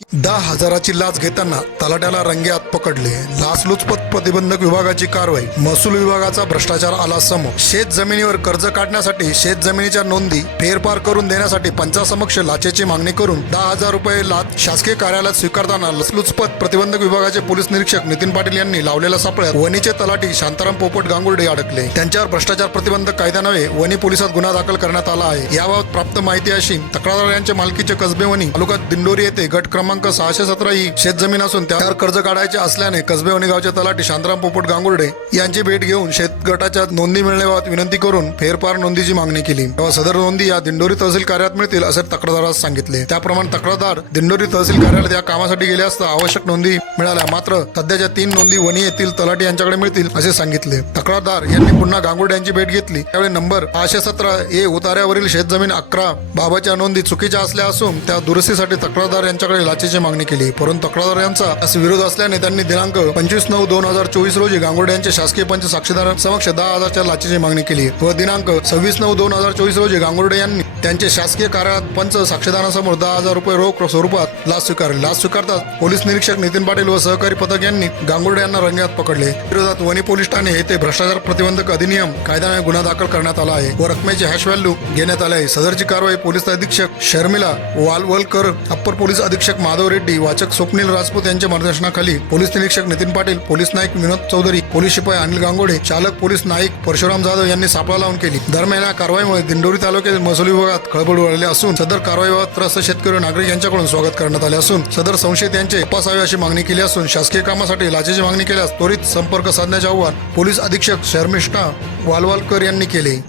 दहा हजाराची लाच घेताना तलाट्याला रंगेहात पकडले. लाचलुचपत प्रतिबंधक विभागाची कारवाई. महसूल विभागाचा भ्रष्टाचार आला समोर. शेत जमिनीवर कर्ज काढण्यासाठी शेत जमिनीच्या नोंदी फेरफार करून देण्यासाठी पंचासमक्ष लाचेची मागणी करून दहा हजार रुपये लाच शासकीय कार्यालयात स्वीकारताना लसलुचपत प्रतिबंधक विभागाचे पोलीस निरीक्षक नितीन पाटील यांनी लावलेल्या सापळ्यात वणीचे तलाठी शांताराम पोपट गांगुर्डे अडकले. त्यांच्यावर भ्रष्टाचार प्रतिबंधक कायद्यानवे वणी पोलिसात गुन्हा दाखल करण्यात आला आहे. याबाबत प्राप्त माहिती अशी तक्रारदार यांच्या मालकीचे कसबे वणी तालुक्यात दिंडोरी येथे गट क्रमांक सहाशे सतरा ही शेतजमीन असून त्यावर कर्ज काढायचे असल्याने कसबे वणी गावचे तलाठी शांतराम पोपट गांगुर्डे यांची भेट घेऊन शेत गटाच्या नोंदी मिळण्याबाबत विनंती करून फेरफार नोंदीची मागणी केली. तेव्हा सदर नोंदी या दिंडोरी तहसील कार्यालयात मिळतील असे तक्रारदारास सांगितले. त्याप्रमाणे तक्रारदार दिंडोरी तहसील कार्यालयात या कामासाठी गेले असता आवश्यक नोंदी मिळाल्या. मात्र सध्याच्या तीन नोंदी वणी येथील तलाठी यांच्याकडे मिळतील असे सांगितले. तक्रारदार यांनी पुन्हा गांगुर्डे यांची भेट घेतली. त्यावेळी नंबर सहाशे सतरा ए उतार्यावरील शेतजमीन अकरा बाबाच्या नोंदी चुकीच्या असल्या असून त्या दुरुस्तीसाठी तक्रारदार यांच्याकडे लाचेची मागणी केली. परंतु तक्रारदार यांचा विरोध असल्याने त्यांनी दिनांक पंचवीस नऊ दोन हजार चोवीस रोजी गांगुर्डे यांचे शासकीय पंच साक्षीदार समक्ष दहा हजारच्या लाचेची मागणी केली व दिनांक सव्वीस नऊ दोन हजार चोवीस रोजी गांगुर्डे यांनी त्यांचे शासकीय कार्यालयात पंच साक्षीदारांसमोर दहा हजार रुपये रोख स्वरूपात लाच स्वीकारली. लाच स्वीकारताच पोलीस निरीक्षक नितीन पाटील व सहकारी पथक यांनी गांगुर्डे यांना रंगात पकडले. विरोधात वणी पोलीस ठाणे येथे भ्रष्टाचार प्रतिबंधक अधिनियम कायद्याने गुन्हा दाखल करण्यात आला आहे व रकमेची हॅश व्हॅल्यू घेण्यात आले आहे. सदरची कारवाई पोलीस अधीक्षक शर्मिला वालवलकर अप्पर पोलीस अधीक्षक माधव रेड्डी वाचक स्वप्नील राजपूत यांच्या मार्गदर्शनाखाली पोलीस निरीक्षक नितीन पाटील पोलीस नाईक विनोद चौधरी पोलीस शिपाई अनिल गांगोडे चालक पोलीस नाईक परशुराम जाधव यांनी सापळा लावून केली. दरम्यान या कारवाईमुळे दिंडोरी तालुक्यातील महसूल विभागात खळबळ उडाली असून सदर कारवाईबाबत त्रस्त शेतकरी नागरिक यांच्याकडून स्वागत करण्यात आले असून सदर संशयित यांचे तपासावे अशी मागणी केली असून शासकीय कामासाठी लाचेची मागणी केल्यास त्वरित संपर्क साधण्याचे आवाहन पोलीस अधीक्षक शर्मिष्ठा वालवालकर यांनी केले.